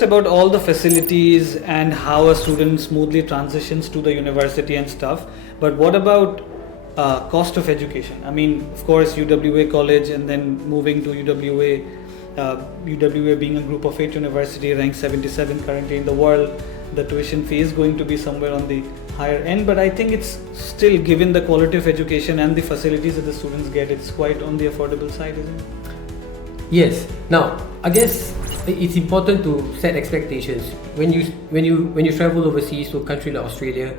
About all the facilities and how a student smoothly transitions to the university and stuff, but what about cost of education? I mean, of course, UWA college and then moving to UWA being a group of 8 university ranked 77 currently in the world, the tuition fee is going to be somewhere on the higher end, but I think it's still, given the quality of education and the facilities that the students get, it's quite on the affordable side, isn't it? Yes. Now, I guess it's important to set expectations. When you travel overseas to a country like Australia,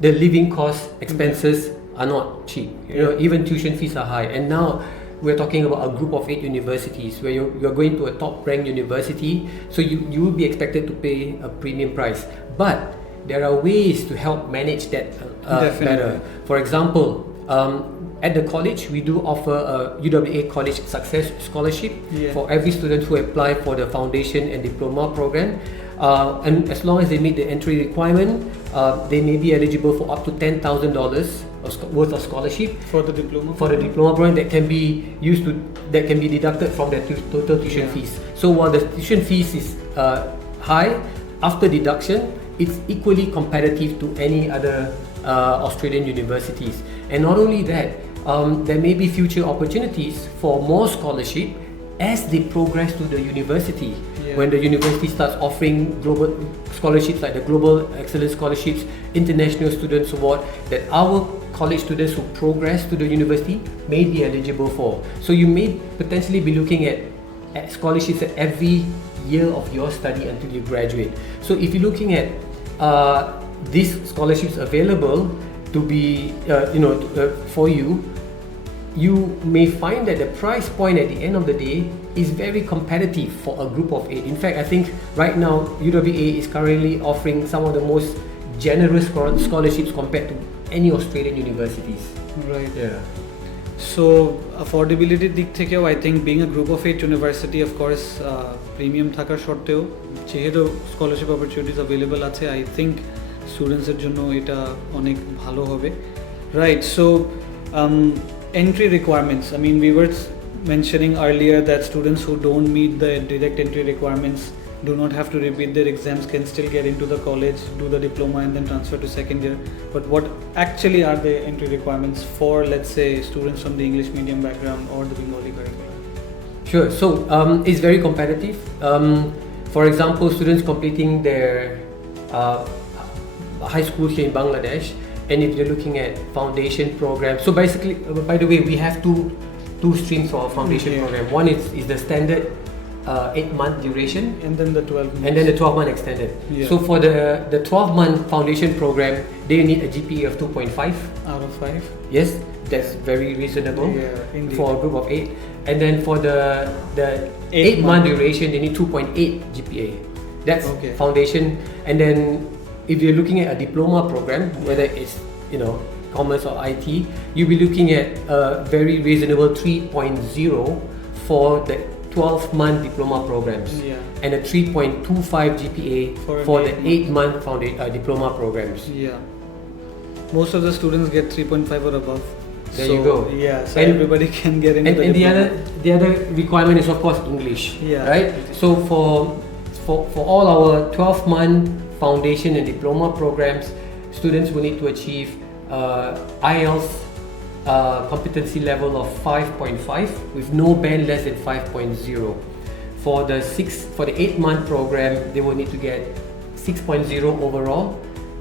the living costs, expenses are not cheap. You know, even tuition fees are high. And now we're talking about a group of 8 universities where you're going to a top-ranked university, so you will be expected to pay a premium price. But there are ways to help manage that better. For example, at the college, we do offer a UWA College Success Scholarship for every student who apply for the foundation and diploma program. And as long as they meet the entry requirement, they may be eligible for up to $10,000 worth of scholarship for the diploma. Program that can be deducted from their total tuition fees. So while the tuition fees is high, after deduction, it's equally competitive to any other Australian universities. And not only that, there may be future opportunities for more scholarship as they progress to the university. When the university starts offering global scholarships like the Global Excellence Scholarships, International Students Award, that our college students who progress to the university may be eligible for. So you may potentially be looking at scholarships at every year of your study until you graduate. So if you're looking at these scholarships available to be for you, you may find that the price point at the end of the day is very competitive for a group of 8. In fact, I think right now UWA is currently offering some of the most generous scholarships compared to any Australian universities. Right. Yeah. So affordability দিক থেকেও I think being a group of 8 university, of course, premium থাকার সত্ত্বেও যেহেতু scholarship opportunities available আছে, I think students এর জন্য এটা অনেক ভালো হবে. Right. So entry requirements. I mean, we were mentioning earlier that students who don't meet the direct entry requirements do not have to repeat their exams, can still get into the college, do the diploma and then transfer to second year. But what actually are the entry requirements for, let's say, students from the English medium background or the Bengali curriculum? Sure. So it's very competitive. For example, students completing their high school here in Bangladesh, and if you're looking at foundation program, so basically, by the way, we have two streams for our foundation program. One is the standard 8-month duration, and then the 12 months. And then the 12-month extended. So for the 12-month foundation program, they need a GPA of 2.5 out of 5. Yes, that's very reasonable for a group of 8. And then for the 8-month duration, they need 2.8 GPA. That's foundation. And then if you're looking at a diploma program, whether it's commerce or IT, you'll be looking at a very reasonable 3.0 for the 12-month diploma programs, and a 3.25 GPA for the 8-month diploma programs. Most of the students get 3.5 or above. There you go. So everybody can get into and the other requirement is of course English. Right. So for all our 12-month foundation and diploma programs, students will need to achieve IELTS competency level of 5.5 with no band less than 5.0. For the 8-month program, they will need to get 6.0 overall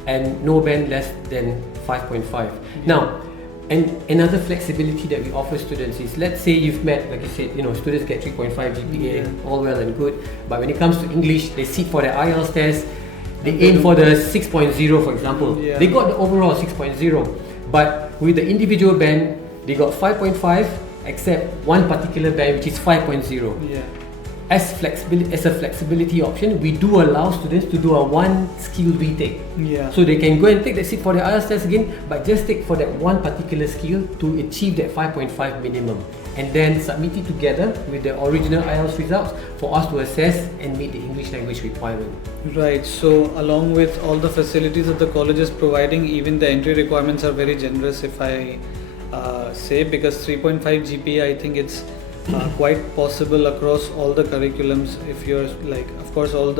and no band less than 5.5. Now, and another flexibility that we offer students is, let's say you've met, like you said, students get 3.5 GPA, all well and good, but when it comes to English, they sit for the IELTS test, they aim for the 6.0, for example. They got the overall 6.0, but with the individual band, they got 5.5, except one particular band which is 5.0. As a flexibility option, we do allow students to do a 1 skill retake. So they can go and take the sit for the IELTS test again, but just take for that one particular skill to achieve that 5.5 minimum, and then submit it together with the original IELTS results for us to assess and meet the English language requirement. Right. So along with all the facilities that the college is providing, even the entry requirements are very generous, if I say, because 3.5 GPA, I think it's quite possible across all the curriculums. If you're like, of course, all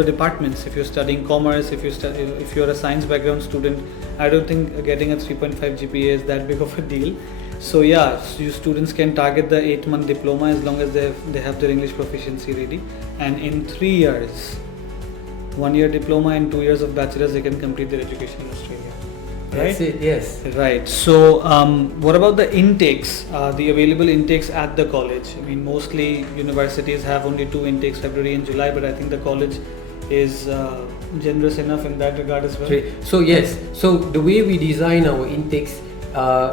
the departments. If you're studying commerce, if you're a science background student, I don't think getting a 3.5 GPA is that big of a deal. So yeah, you students can target the 8-month diploma as long as they have their English proficiency ready, and in 3 years, 1 year diploma and 2 years of bachelor's, they can complete their education in Australia. Right? That's it, yes. Right. So, what about the intakes, the available intakes at the college? I mean, mostly universities have only 2 intakes, February and July, but I think the college is generous enough in that regard as well. So yes, so the way we design our intakes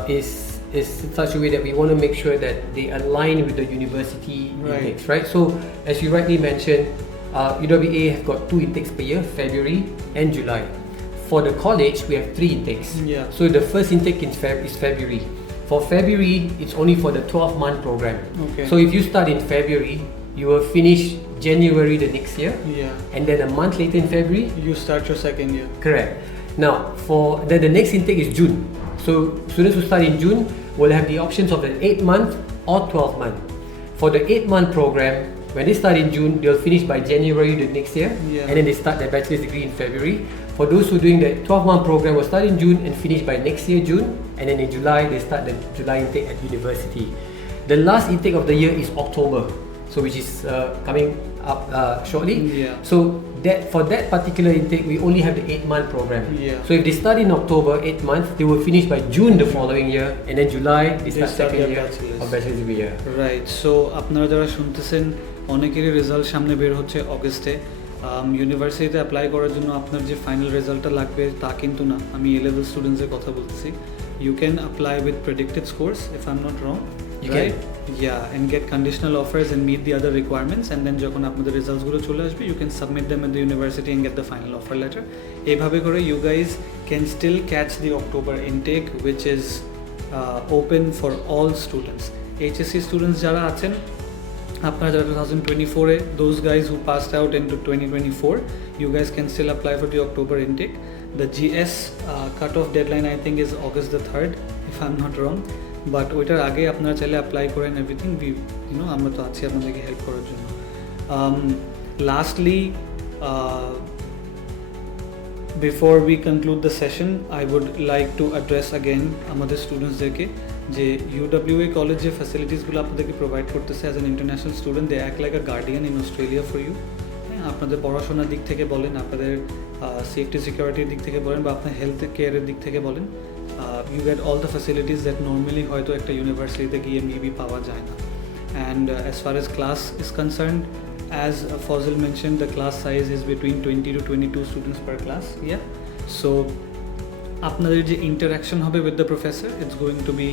is in such a way that we want to make sure that they align with the university intakes, right? So, as you rightly mentioned, UWA have got 2 intakes per year, February and July. For the college, we have 3 intakes. Yeah. So the first intake is February. For February, it's only for the 12-month program. Okay. So if you start in February, you will finish January the next year. Yeah. And then a month later in February, You start your second year. correct. Now, for the next intake is June. So students who start in June will have the options of an 8-month or 12-month. For the 8-month program, when they start in June, they'll finish by January the next year, and then they start their bachelor's degree in February. For those who are doing the 12-month program, will start in June and finish by next year June, and then in July they start the July intake at university. The last intake of the year is October, so which is coming up shortly. Yeah. So for that particular intake, we only have the 8-month program. Yeah. So if they start in October, 8 months, they will finish by June the following year, and then July they start second year of bachelor's degree year. Right. So আপনারা যারা শুনতেছেন, অনেকেরই result সামনে বের হচ্ছে অগস্টে। ইউনিভার্সিটিতে apply করার জন্য আপনার যে ফাইনাল রেজাল্টটা লাগবে তা কিন্তু না, আমি A-level স্টুডেন্টসের কথা বলতেছি। You can apply with predicted scores, if I'm not wrong. You right? can. Yeah, and get conditional offers and meet the other requirements, and then যখন আপনাদের রেজাল্টসগুলো চলে আসবে, you can submit them at the university and get the final offer letter. এইভাবে করে you guys can still catch the October intake, which is open for all students. HSC students যারা আছেন, আপনারা যারা 2024 এ, those guys who passed out into 2024, you guys can still apply for the October intake. The GS cut-off deadline I think is August the 3rd, if I'm not wrong. But ওইটার আগে আপনারা চাইলে apply করেন everything. আমরা তো আছি আপনাদেরকে help করার জন্য। Lastly, before we conclude the session, I would like to address again আমাদের স্টুডেন্টসদেরকে যে UWA কলেজ যে ফ্যাসিলিটিসগুলো আপনাদেরকে প্রোভাইড করতেছে as an international student, they act like a guardian in Australia for you. আপনাদের পড়াশোনার দিক থেকে বলেন, আপনাদের সেফটি সিকিউরিটির দিক থেকে বলেন, বা আপনার হেলথ কেয়ারের দিক থেকে বলেন, you get all the facilities that normally হয়তো একটা ইউনিভার্সিটিতে গিয়ে মেবি পাওয়া যায় না। And as far as class is concerned, as Fazil mentioned, the class size is between 20 to 22 students per class. Yeah. So আপনাদের যে ইন্টারাকশন হবে with the professor, it's going to be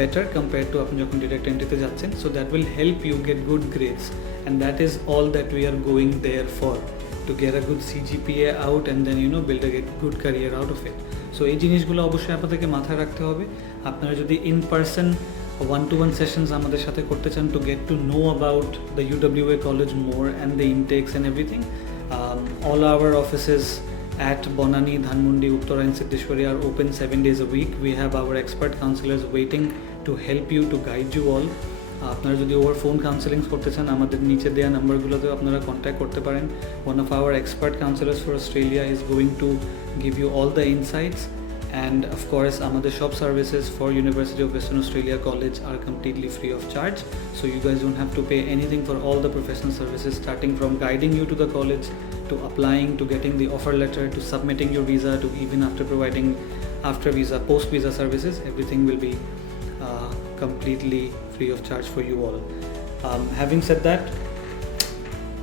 better compared to আপনি যখন direct এন্ট্রিতে যাচ্ছেন। So that will help you get good grades, and that is all that we are going there for, to get a good CGPA out and then build a good career out of it. So এই জিনিসগুলো অবশ্যই আপনাদেরকে মাথায় রাখতে হবে। আপনারা যদি in person 1-to-1 sessions আমাদের সাথে করতে চান to get to know about the UWA college more and the intakes and everything, all our offices at Bonani, Dhanmundi, Uttara and Siddheshwari are open 7 days a week. We have our expert counselors waiting to help you, to guide you all. আপনারা যদি over phone counselling করতে চান, আমাদের নিচে দেওয়া নাম্বারগুলোতেও আপনারা contact করতে পারেন। One of our expert counselors for Australia is going to give you all the insights, and of course আমাদের সব services for University of Western Australia College are completely free of charge, so you guys don't have to pay anything for all the professional services, starting from guiding you to the college, to applying, to getting the offer letter, to submitting your visa, to even after providing after visa, post visa services. Everything will be completely free of charge for you all. Having said that,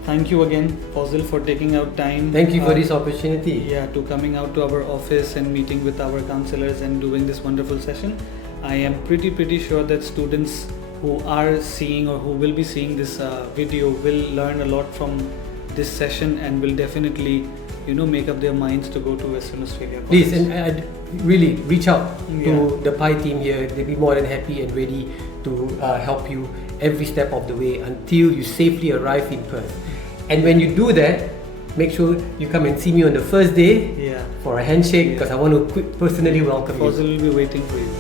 thank you again, Fazil, for taking out time. Thank you for this opportunity. Yeah, to coming out to our office and meeting with our counselors and doing this wonderful session. I am pretty sure that students who are seeing or who will be seeing this video will learn a lot from this session and will definitely make up their minds to go to Western Australia College. Please, and really reach out to the PI team here. They'll be more than happy and ready to help you every step of the way until you safely arrive in Perth. And when you do that, make sure you come and see me on the first day for a handshake, because I want to personally welcome you. Fazil will be waiting for you.